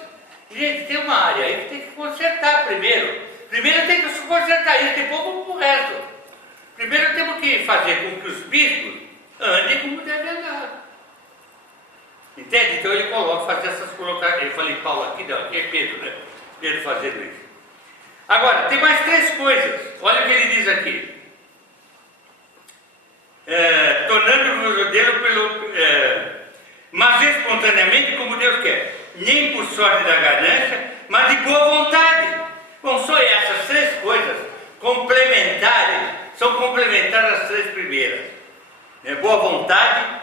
Gente, tem uma área aí que tem que consertar primeiro. Primeiro tem que consertar isso, depois vamos para o resto. Primeiro temos que fazer com que os bispos andem como devem andar. Entende? Então ele coloca, faz essas colocações. Eu falei Paulo aqui, não, aqui é Pedro, né? Pedro fazendo isso. Agora, tem mais 3 coisas. Olha o que ele diz aqui. Tornando-vos modelo pelo. Mas espontaneamente como Deus quer. Nem por sorte da ganância, mas de boa vontade. Bom, só essas 3 coisas complementares, são complementares às 3 primeiras. Boa vontade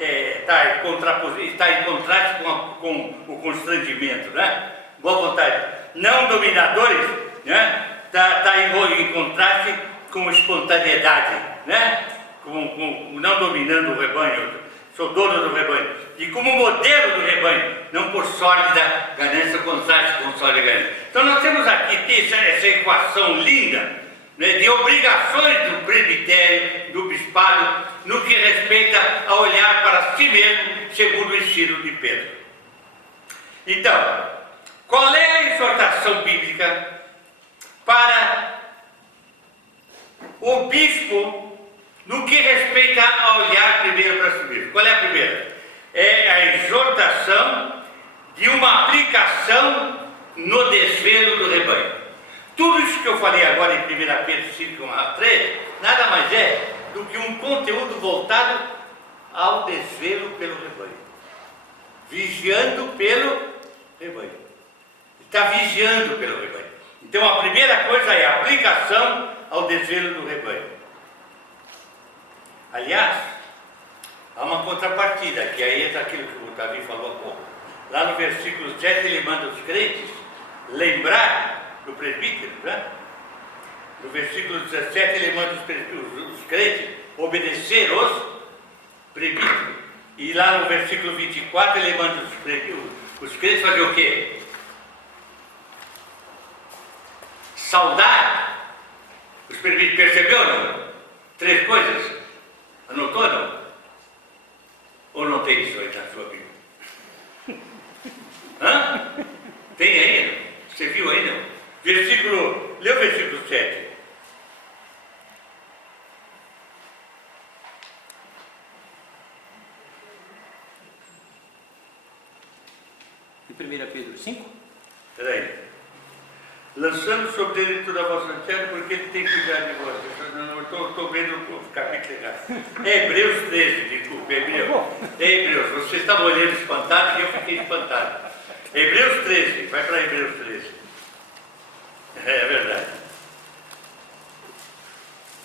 está em contraste com o constrangimento, né? Boa vontade. Não dominadores, né? Está em contraste com espontaneidade, né? Não dominando o rebanho, sou dono do rebanho. E como modelo do rebanho, não por sorte da ganância, contraste com sorte da ganância. Então nós temos aqui essa equação linda, né, de obrigações do presbitério, do bispado, no que respeita a olhar para si mesmo, segundo o ensino de Pedro. Então, qual é a exortação bíblica para o bispo no que respeita a olhar primeiro para si mesmo? Qual é a primeira? É a exortação de uma aplicação no desvelo do rebanho. Tudo isso que eu falei agora em 1 Pedro 5, 1 a 3, nada mais é do que um conteúdo voltado ao desvelo pelo rebanho. Vigiando pelo rebanho. Está vigiando pelo rebanho. Então a primeira coisa é a aplicação ao desvelo do rebanho. Aliás, há uma contrapartida, que aí entra aquilo que o Davi falou há pouco. Lá no versículo 7 ele manda os crentes lembrar do presbítero, né? No versículo 17 ele manda os crentes obedecer os presbíteros. E lá no versículo 24 ele manda os crentes fazer o quê? Saudar os presbíteros. Percebeu ou não? 3 coisas. Anotou ou não? Ou não tem isso aí na sua Bíblia? Hã? Tem aí, não? Você viu aí, não? Lê o versículo 7. Em 1 Pedro 5? Espera aí. Lançando sobre ele toda a vossa terra, porque ele tem cuidado de vós. Eu estou vendo o capítulo errado. É Hebreus 13, desculpa, Hebreus. Vocês estavam olhando espantados e eu fiquei espantado. Hebreus 13, vai para Hebreus 13. É verdade.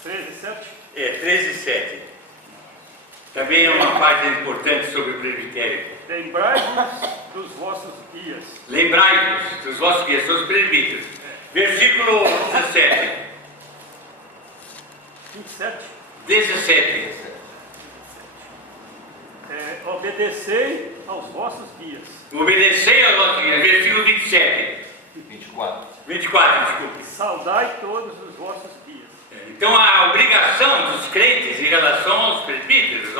13, 7? É, 13, 7. Também é uma página importante sobre o presbitério. Lembrai-vos dos vossos guias. Lembrai-vos dos vossos guias, são os presbíteros. Versículo 17. 27. 17. Obedecei aos vossos guias. Obedecei aos vossos guias. Versículo 27. 24, desculpe. Saudai todos os vossos guias. Então a obrigação dos crentes em relação aos presbíteros,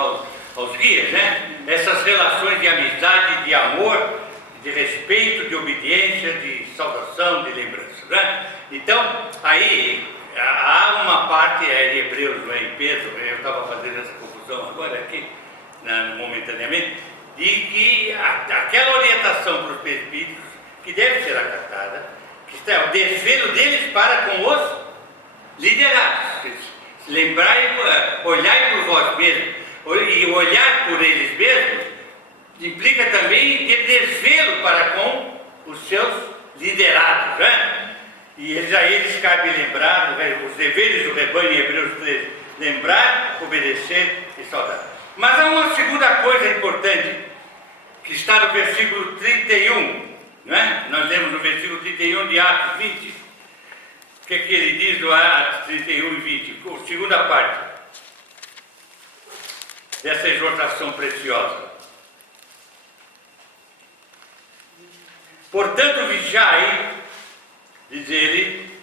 aos guias, né? Essas relações de amizade, de amor, de respeito, de obediência, de saudação, de lembrança, né? Então, aí há uma parte, em Hebreus, não é em Pedro, eu estava fazendo essa confusão agora aqui, momentaneamente, de que aquela orientação para os presbíteros, que deve ser acatada, que está o desvelo deles para com os liderados. Lembrai, olhai por vós mesmos, e olhar por eles mesmos implica também ter desvelo para com os seus liderados, né? E a eles cabe lembrar os deveres do rebanho em Hebreus 13, lembrar, obedecer e saudar. Mas há uma segunda coisa importante, que está no versículo 31, né? Nós lemos no versículo 31 de Atos 20, o que ele diz no Atos 31 e 20, a segunda parte dessa exortação preciosa. Portanto, vigiai, diz ele,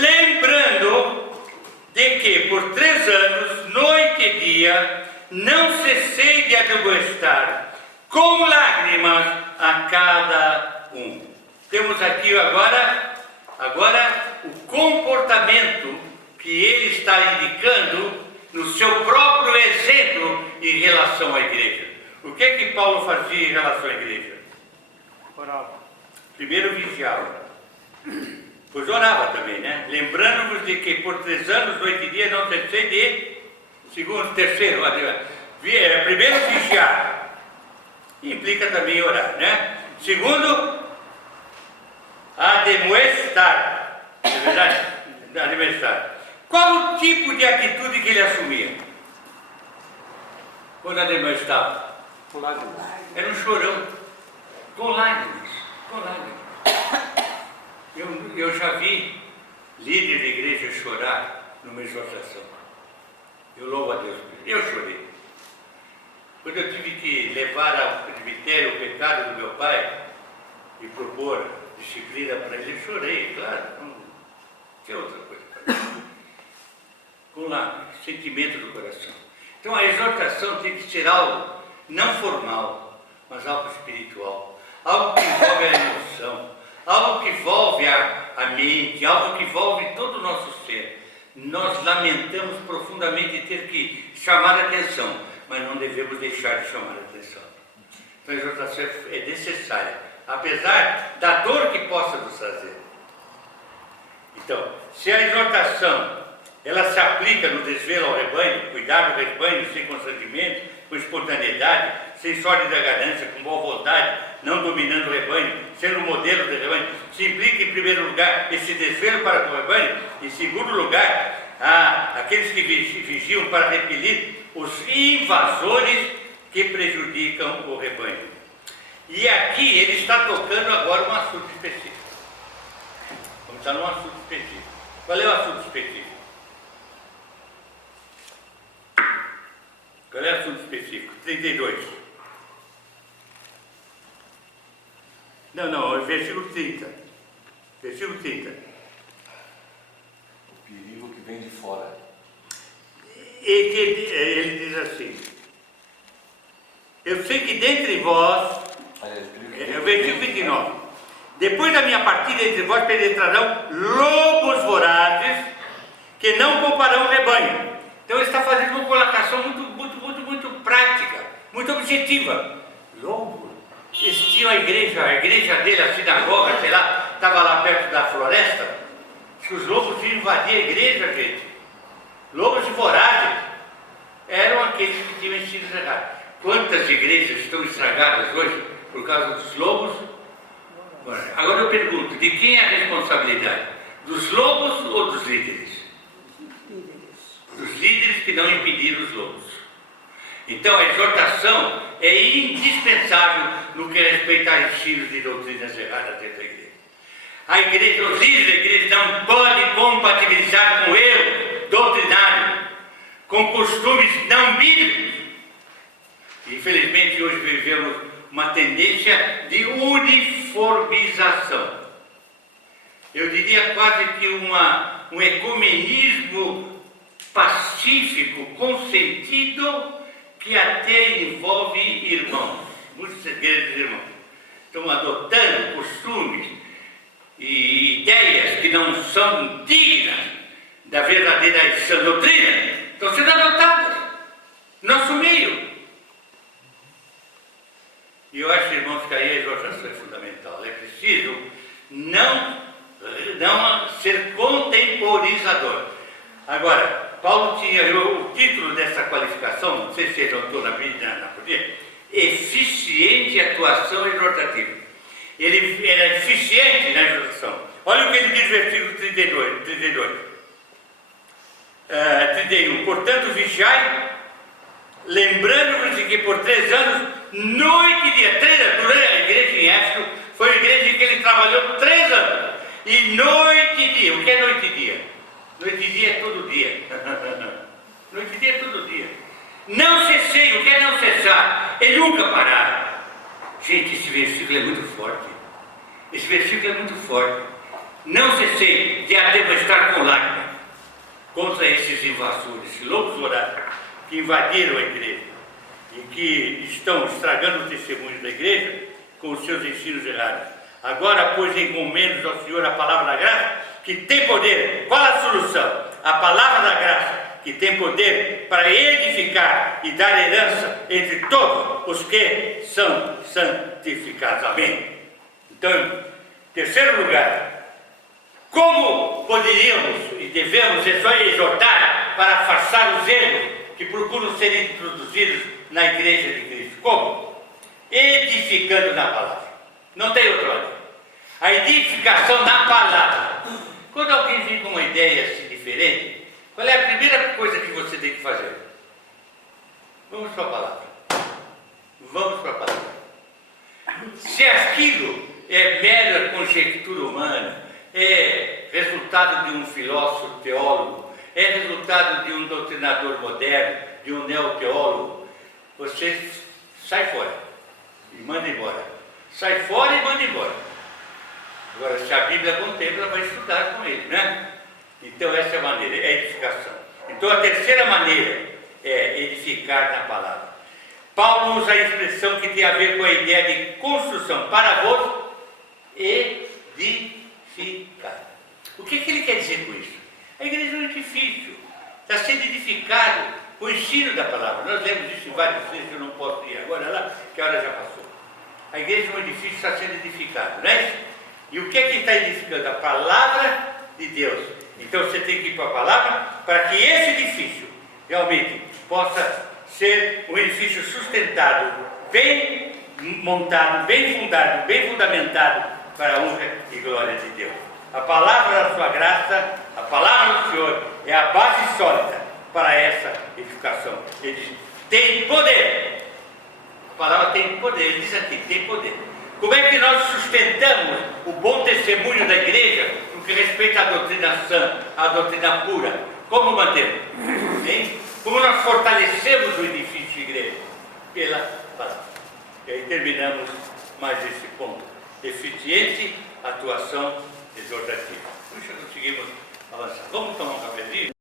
lembrando de que por 3 anos, noite e dia, não cessei de admoestar, com lágrimas a cada um. Temos aqui agora o comportamento que ele está indicando no seu próprio exemplo em relação à igreja. O que é que Paulo fazia em relação à igreja? Orava. Primeiro vigiava, pois orava também, né? Lembrando-vos de que por 3 anos, noite e dia, não cessei de... Primeiro vigiar, implica também orar, né? Segundo, admoestar, é verdade? Admoestar. Qual o tipo de atitude que ele assumia? Quando admoestava? Com lágrimas. Era um chorão, com lágrimas, Eu já vi líder de igreja chorar numa exortação. Eu louvo a Deus por isso. Eu chorei. Quando eu tive que levar ao presbitério o pecado do meu pai e propor disciplina para ele, eu chorei, claro. Não tinha outra coisa para dizer. Com lágrimas, sentimento do coração. Então a exortação tem que ser algo não formal, mas algo espiritual, algo que envolve a emoção, algo que envolve a mente, algo que envolve todo o nosso ser. Nós lamentamos profundamente ter que chamar a atenção, mas não devemos deixar de chamar a atenção. Então a exortação é necessária, apesar da dor que possa nos trazer. Então, se a exortação ela se aplica no desvelo ao rebanho, cuidar do rebanho sem constrangimento, com espontaneidade, sem sórdida ganância, com boa vontade, não dominando o rebanho, sendo o modelo do rebanho. Se implica, em primeiro lugar, esse desvelo para com o rebanho, em segundo lugar, aqueles que vigiam para repelir os invasores que prejudicam o rebanho. E aqui ele está tocando agora um assunto específico. Vamos estar num assunto específico. Qual é o assunto específico? Qual é o assunto específico? 32. Não, versículo 30. Versículo 30. O perigo que vem de fora. Ele diz assim: eu sei que dentre vós, é o versículo 29, depois da minha partida entre vós penetrarão lobos vorazes que não pouparão o rebanho. Então ele está fazendo uma colocação muito prática, muito objetiva. Lobo, eles tinham a igreja dele, a sinagoga, sei lá, estava lá perto da floresta, que os lobos iam invadir a igreja, gente. Lobos vorazes eram aqueles que tinham ensinos errados. Quantas igrejas estão estragadas hoje por causa dos lobos? Agora eu pergunto, de quem é a responsabilidade? Dos lobos ou dos líderes? Dos líderes que não impediram os lobos. Então a exortação é indispensável no que respeita a ensinos de doutrinas erradas dentro da igreja. A igreja, os líderes da igreja não podem compatibilizar com o erro doutrinário, com costumes não bíblicos. Infelizmente hoje vivemos uma tendência de uniformização. Eu diria quase que um ecumenismo pacífico, consentido, que até envolve irmãos, muitos grandes irmãos. Estão adotando costumes e ideias que não são dignas da verdadeira sã doutrina, estão sendo adotadas no nosso meio. E eu acho, irmãos, que aí a exortação é fundamental. É preciso não ser contemporizador. Agora, Paulo tinha o título dessa qualificação, não sei se ele notou na podia, eficiente atuação exortativa. Ele era eficiente na exortação. Olha o que ele diz no versículo 31. Portanto, vigiai, lembrando-vos de que por 3 anos, noite e dia, durante a igreja em Éfeso, foi a igreja em que ele trabalhou 3 anos. E noite e dia. O que é noite e dia? Noite e dia é todo dia. Noite e dia é todo dia. Não cessei. O que é não cessar? É nunca parar. Gente, esse versículo é muito forte. Esse versículo é muito forte. Não cessei de admoestar com lágrimas contra esses invasores, lobos vorazes, que invadiram a igreja e que estão estragando o testemunho da igreja com os seus ensinos errados. Agora, pois, encomendos ao Senhor a palavra da graça, que tem poder. Qual a solução? A palavra da graça, que tem poder para edificar e dar herança entre todos os que são santificados. Amém? Então, terceiro lugar, como poderíamos e devemos exortar para afastar os erros que procuram ser introduzidos na igreja de Cristo? Como? Edificando na palavra. Não tem outra ordem. A edificação na palavra. Quando alguém vem com uma ideia assim diferente, qual é a primeira coisa que você tem que fazer? Vamos para a palavra. Vamos para a palavra. Se aquilo é mera conjectura humana, é resultado de um filósofo teólogo, é resultado de um doutrinador moderno, de um neoteólogo, você sai fora e manda embora. Sai fora e manda embora. Agora, se a Bíblia contempla, vai estudar com ele, né? Então, essa é a maneira, é edificação. Então, a terceira maneira é edificar na palavra. Paulo usa a expressão que tem a ver com a ideia de construção para vos edificar. O que ele quer dizer com isso? A igreja é um edifício, está sendo edificado com o ensino da palavra. Nós lemos isso em vários vezes, eu não posso ir agora lá, que a hora já passou. A igreja é um edifício, está sendo edificado, não é isso? E o que está edificando? A palavra de Deus. Então você tem que ir para a palavra para que esse edifício realmente possa ser um edifício sustentado, bem montado, bem fundado, bem fundamentado para a honra e glória de Deus. A palavra da sua graça, a palavra do Senhor é a base sólida para essa edificação. Ele diz, tem poder. A palavra tem poder, ele diz aqui, tem poder. Como é que nós sustentamos o bom testemunho da igreja no que respeita à doutrina sã, à doutrina pura? Como mantemos? Hein? Como nós fortalecemos o edifício de igreja? Pela palavra. E aí terminamos mais esse ponto. Eficiente atuação exortativa. Puxa, conseguimos avançar. Vamos tomar um cafezinho?